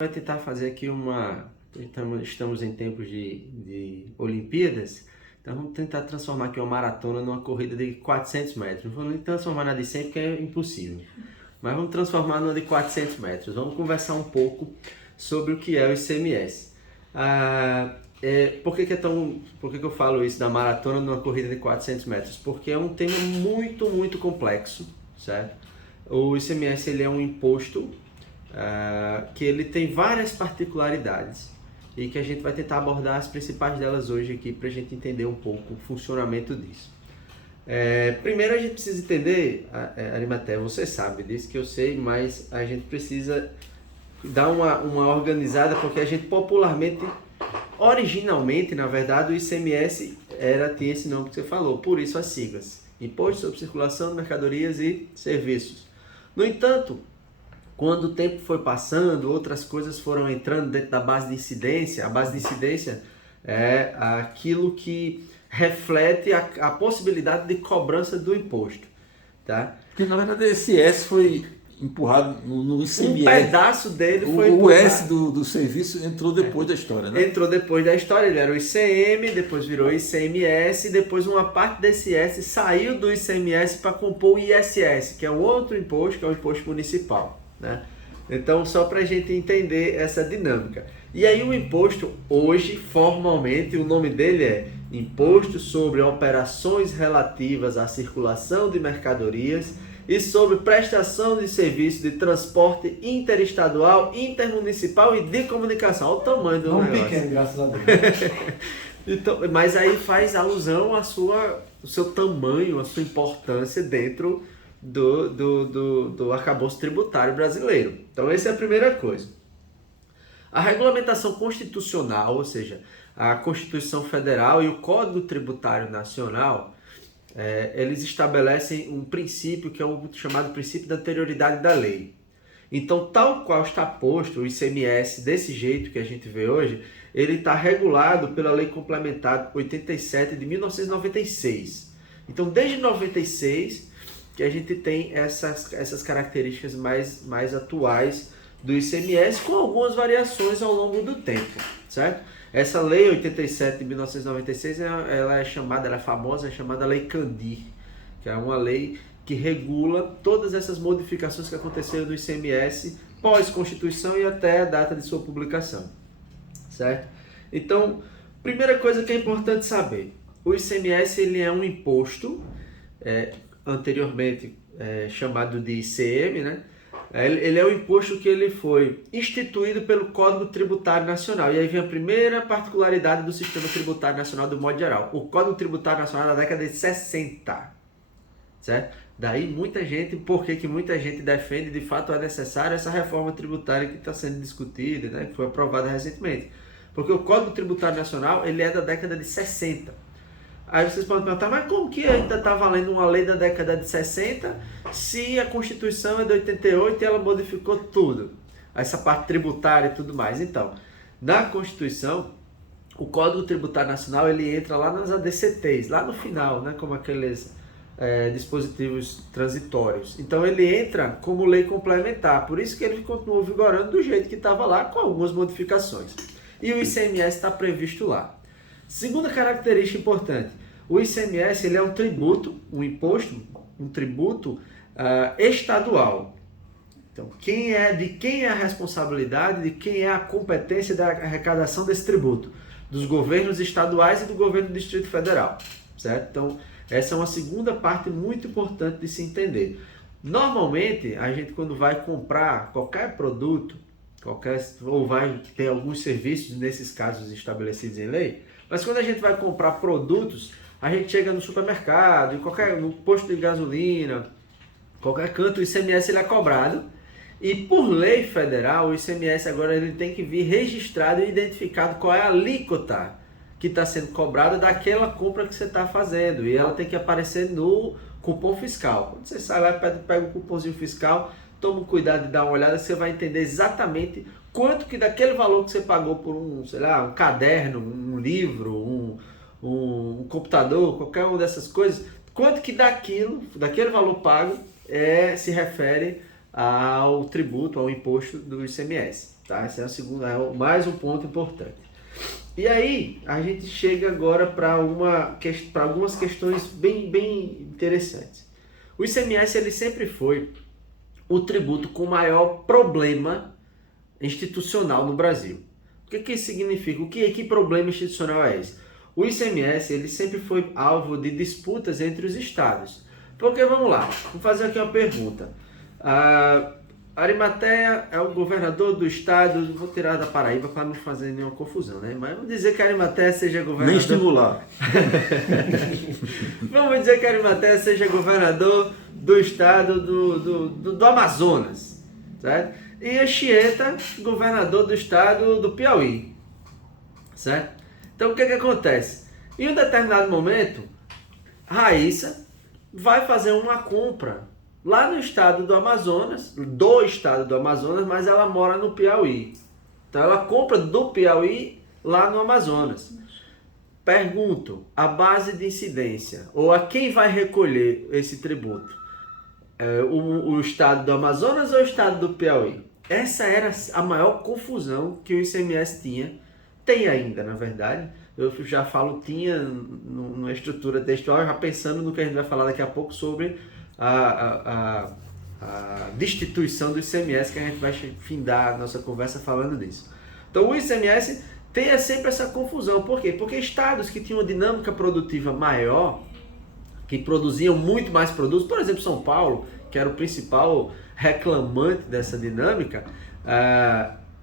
Vai tentar fazer aqui estamos em tempos de Olimpíadas, então vamos tentar transformar aqui uma maratona numa corrida de 400 metros. Não vamos transformar na de 100 porque é impossível, mas vamos transformar numa de 400 metros. Vamos conversar um pouco sobre o que é o ICMS. Por que eu falo isso da maratona numa corrida de 400 metros? Porque é um tema muito complexo, certo? O ICMS ele é um imposto que ele tem várias particularidades e que a gente vai tentar abordar as principais delas hoje aqui para a gente entender um pouco o funcionamento disso. Primeiro a gente precisa entender, Arimatea, você sabe disso que eu sei, mas a gente precisa dar uma organizada, porque a gente popularmente, originalmente, na verdade, o ICMS tinha esse nome que você falou, por isso as siglas: Imposto sobre Circulação de Mercadorias e Serviços. No entanto, quando o tempo foi passando, outras coisas foram entrando dentro da base de incidência. A base de incidência é aquilo que reflete a possibilidade de cobrança do imposto, tá? Porque na verdade esse S foi empurrado no ICMS. Um pedaço dele foi empurrado. O empurrado. S do serviço entrou depois da história, né? Entrou depois da história, ele era o ICM, depois virou ICMS, depois uma parte desse S saiu do ICMS para compor o ISS, que é um outro imposto, que é o imposto municipal, né? Então, só para a gente entender essa dinâmica. E aí o imposto, hoje, formalmente, o nome dele é Imposto sobre Operações Relativas à Circulação de Mercadorias e sobre Prestação de Serviço de Transporte Interestadual, Intermunicipal e de Comunicação. Olha o tamanho do negócio. Pequeno, graças a Deus. Então, mas aí faz alusão ao seu tamanho, à sua importância dentro do arcabouço tributário brasileiro. Então, essa é a primeira coisa. A regulamentação constitucional, ou seja, a Constituição Federal e o Código Tributário Nacional, eles estabelecem um princípio que é o chamado princípio da anterioridade da lei. Então, tal qual está posto o ICMS desse jeito que a gente vê hoje, ele está regulado pela Lei Complementar 87 de 1996. Então, desde 96 que a gente tem essas características mais atuais do ICMS, com algumas variações ao longo do tempo, certo? Essa Lei 87 de 1996, ela é famosa, é chamada Lei Candir, que é uma lei que regula todas essas modificações que aconteceram no ICMS pós-Constituição e até a data de sua publicação, certo? Então, primeira coisa que é importante saber, o ICMS ele é um imposto, anteriormente chamado de ICM, né? Ele é um imposto que ele foi instituído pelo Código Tributário Nacional. E aí vem a primeira particularidade do sistema tributário nacional do modo geral. O Código Tributário Nacional é da década de 60, certo? Daí muita gente defende, de fato é necessária essa reforma tributária que está sendo discutida, né? Que foi aprovada recentemente. Porque o Código Tributário Nacional ele é da década de 60. Aí vocês podem perguntar, mas como que ainda está valendo uma lei da década de 60 se a Constituição é de 88 e ela modificou tudo? Essa parte tributária e tudo mais. Então, na Constituição, o Código Tributário Nacional ele entra lá nas ADCTs, lá no final, né, como aqueles dispositivos transitórios. Então ele entra como lei complementar, por isso que ele continuou vigorando do jeito que estava lá, com algumas modificações. E o ICMS está previsto lá. Segunda característica importante, o ICMS ele é um tributo, um imposto, um tributo estadual. Então, de quem é a responsabilidade, de quem é a competência da arrecadação desse tributo? Dos governos estaduais e do governo do Distrito Federal, certo? Então, essa é uma segunda parte muito importante de se entender. Normalmente, a gente quando vai comprar qualquer produto, ou vai ter alguns serviços, nesses casos estabelecidos em lei, mas quando a gente vai comprar produtos, a gente chega no supermercado, no posto de gasolina, qualquer canto, o ICMS ele é cobrado. E por lei federal, o ICMS agora ele tem que vir registrado e identificado qual é a alíquota que está sendo cobrada daquela compra que você está fazendo. E ela tem que aparecer no cupom fiscal. Quando você sai lá e pega o cupomzinho fiscal, toma cuidado de dar uma olhada, você vai entender exatamente quanto que daquele valor que você pagou por um caderno, um livro, um computador, qualquer uma dessas coisas, quanto que daquele valor pago se refere ao tributo, ao imposto do ICMS. Tá? Esse é o segundo, mais um ponto importante. E aí, a gente chega agora para algumas questões bem interessantes. O ICMS ele sempre foi o tributo com maior problema institucional no Brasil. O que isso significa? Que problema institucional é esse? O ICMS ele sempre foi alvo de disputas entre os estados. Porque, vamos lá, vou fazer aqui uma pergunta. Arimatea é o governador do estado, vou tirar da Paraíba para não fazer nenhuma confusão, né? Mas vamos dizer que Arimatea seja governador... Nem estimular. Vamos dizer que Arimatea seja governador do estado do Amazonas, certo? E Anchieta, governador do estado do Piauí, certo? Então o que acontece? Em um determinado momento, Raíssa vai fazer uma compra lá no estado do Amazonas, mas ela mora no Piauí. Então ela compra do Piauí lá no Amazonas. Pergunto, a base de incidência, ou a quem vai recolher esse tributo? O estado do Amazonas ou o estado do Piauí? Essa era a maior confusão que o ICMS tinha. Tem ainda, na verdade. Eu já falo tinha numa estrutura textual, já pensando no que a gente vai falar daqui a pouco sobre a destituição do ICMS, que a gente vai findar a nossa conversa falando disso. Então o ICMS tem sempre essa confusão. Por quê? Porque estados que tinham uma dinâmica produtiva maior, que produziam muito mais produtos, por exemplo, São Paulo, que era o principal reclamante dessa dinâmica,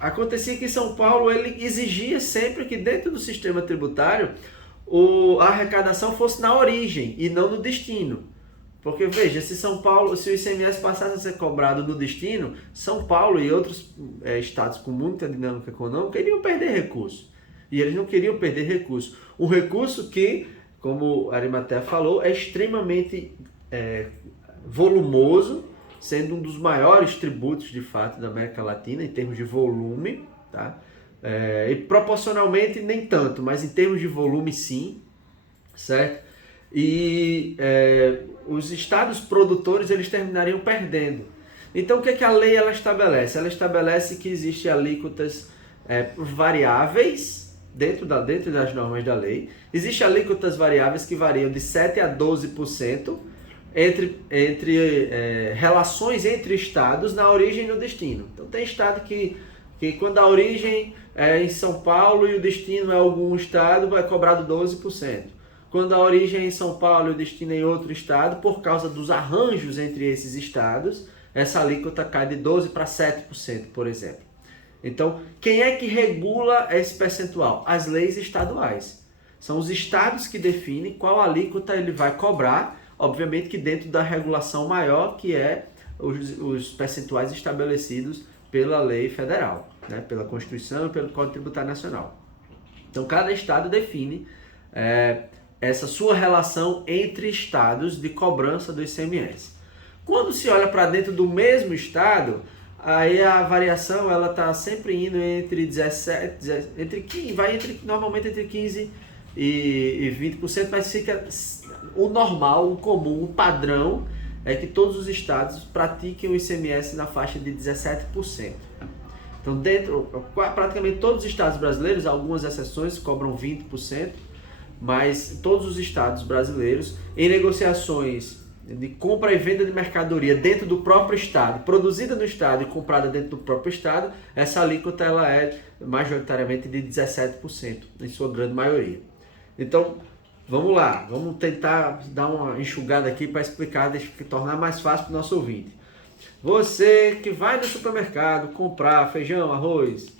acontecia que São Paulo ele exigia sempre que dentro do sistema tributário a arrecadação fosse na origem e não no destino. Porque veja, se o ICMS passasse a ser cobrado no destino, São Paulo e outros estados com muita dinâmica econômica iriam perder recurso. E eles não queriam perder recurso. Um recurso que, como Arimatea falou, é extremamente volumoso, sendo um dos maiores tributos de fato da América Latina em termos de volume, tá? E proporcionalmente nem tanto, mas em termos de volume sim, certo? E os estados produtores eles terminariam perdendo. Então o que a lei ela estabelece? Ela estabelece que existem alíquotas variáveis dentro das normas da lei. Existem alíquotas variáveis que variam de 7% a 12% entre relações entre estados na origem e no destino. Então tem estado que quando a origem é em São Paulo e o destino é algum estado, vai cobrar 12%. Quando a origem é em São Paulo e o destino é em outro estado, por causa dos arranjos entre esses estados, essa alíquota cai de 12% para 7%, por exemplo. Então, quem é que regula esse percentual? As leis estaduais. São os estados que definem qual alíquota ele vai cobrar, obviamente que dentro da regulação maior, que é os percentuais estabelecidos pela lei federal, né? Pela Constituição e pelo Código Tributário Nacional. Então, cada estado define essa sua relação entre estados de cobrança do ICMS. Quando se olha para dentro do mesmo estado, aí a variação ela está sempre indo entre 17%, normalmente entre 15% e 20%, mas fica o normal, o comum, o padrão é que todos os estados pratiquem o ICMS na faixa de 17%. Então, praticamente todos os estados brasileiros, algumas exceções, cobram 20%, mas todos os estados brasileiros, em negociações de compra e venda de mercadoria dentro do próprio estado, produzida no estado e comprada dentro do próprio estado, essa alíquota ela é majoritariamente de 17%, em sua grande maioria. Então, vamos lá, vamos tentar dar uma enxugada aqui para explicar, tornar mais fácil para o nosso ouvinte. Você que vai no supermercado comprar feijão, arroz,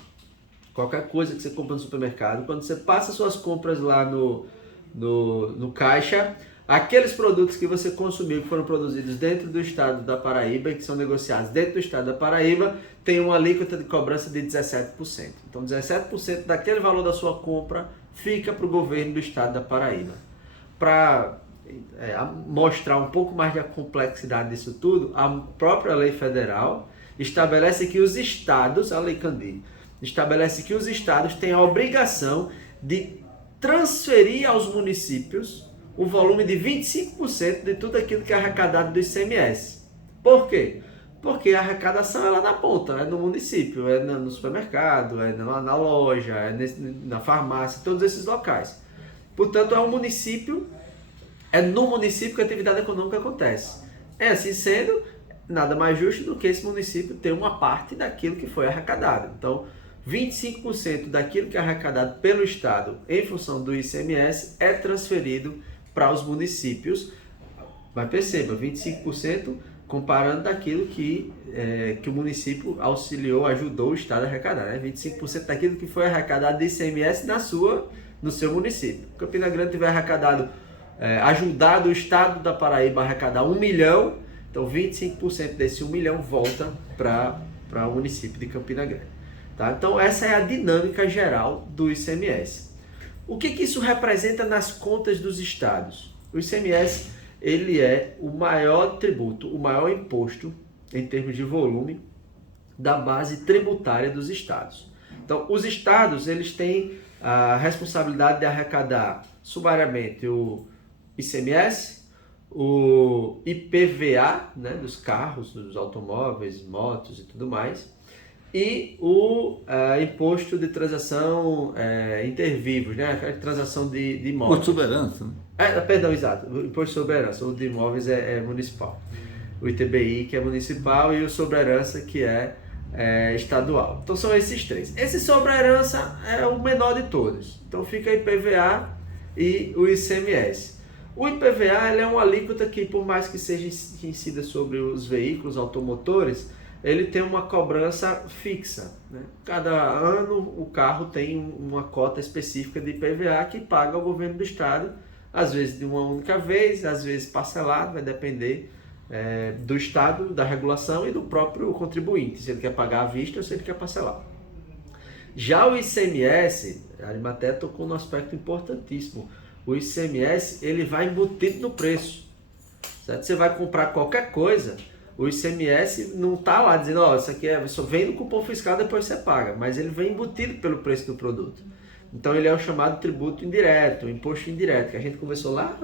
qualquer coisa que você compra no supermercado, quando você passa suas compras lá no caixa, aqueles produtos que você consumiu, que foram produzidos dentro do estado da Paraíba e que são negociados dentro do estado da Paraíba, tem uma alíquota de cobrança de 17%. Então, 17% daquele valor da sua compra fica para o governo do estado da Paraíba. Para mostrar um pouco mais da complexidade disso tudo, a própria lei federal estabelece que os estados, a Lei Candir, estabelece que os estados têm a obrigação de transferir aos municípios o volume de 25% de tudo aquilo que é arrecadado do ICMS. Por quê? Porque a arrecadação é lá na ponta, é no município, é no supermercado, é na loja, é na farmácia, todos esses locais. Portanto, é no município que a atividade econômica acontece. Assim sendo, nada mais justo do que esse município ter uma parte daquilo que foi arrecadado. Então, 25% daquilo que é arrecadado pelo Estado em função do ICMS é transferido para os municípios. Mas perceba, 25% comparando daquilo que o município auxiliou, ajudou o Estado a arrecadar. Né? 25% daquilo que foi arrecadado de ICMS no seu município. Campina Grande tiver arrecadado, ajudado o Estado da Paraíba a arrecadar 1 milhão, então 25% desse 1 milhão volta para o município de Campina Grande. Tá? Então essa é a dinâmica geral do ICMS. O que isso representa nas contas dos estados? O ICMS ele é o maior tributo, o maior imposto em termos de volume da base tributária dos estados. Então os estados eles têm a responsabilidade de arrecadar sumariamente o ICMS, o IPVA, né, dos carros, dos automóveis, motos e tudo mais, e o imposto de transação intervivos, né, aquela transação de imóveis. Imposto sobre herança, né? Perdão, exato, o imposto sobre herança, o de imóveis é municipal. O ITBI que é municipal e o sobre herança que é estadual. Então são esses três. Esse sobre herança é o menor de todos. Então fica IPVA e o ICMS. O IPVA ele é uma alíquota que, por mais que seja incida sobre os veículos automotores, ele tem uma cobrança fixa. Né? Cada ano o carro tem uma cota específica de IPVA que paga ao governo do estado, às vezes de uma única vez, às vezes parcelado, vai depender do estado, da regulação e do próprio contribuinte, se ele quer pagar à vista ou se ele quer parcelar. Já o ICMS, a Arimatea tocou num aspecto importantíssimo. O ICMS ele vai embutido no preço. Certo? Você vai comprar qualquer coisa, o ICMS não está lá dizendo, isso aqui só vem no cupom fiscal, depois você paga, mas ele vem embutido pelo preço do produto. Então ele é o chamado tributo indireto, imposto indireto, que a gente conversou lá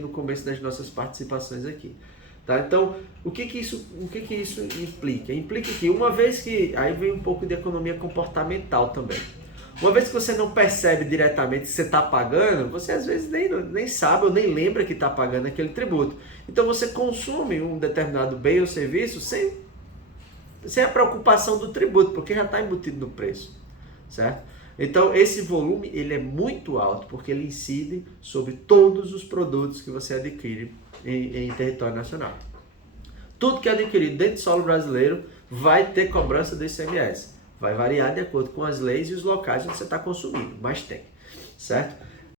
no começo das nossas participações aqui. Tá? Então, o que isso implica? Implica que uma vez que, aí vem um pouco de economia comportamental também. Uma vez que você não percebe diretamente que você está pagando, você às vezes nem sabe ou nem lembra que está pagando aquele tributo. Então você consome um determinado bem ou serviço sem a preocupação do tributo, porque já está embutido no preço, certo? Então esse volume ele é muito alto, porque ele incide sobre todos os produtos que você adquire em território nacional. Tudo que é adquirido dentro do solo brasileiro vai ter cobrança do ICMS. Vai variar de acordo com as leis e os locais onde você está consumindo, mas tem, certo?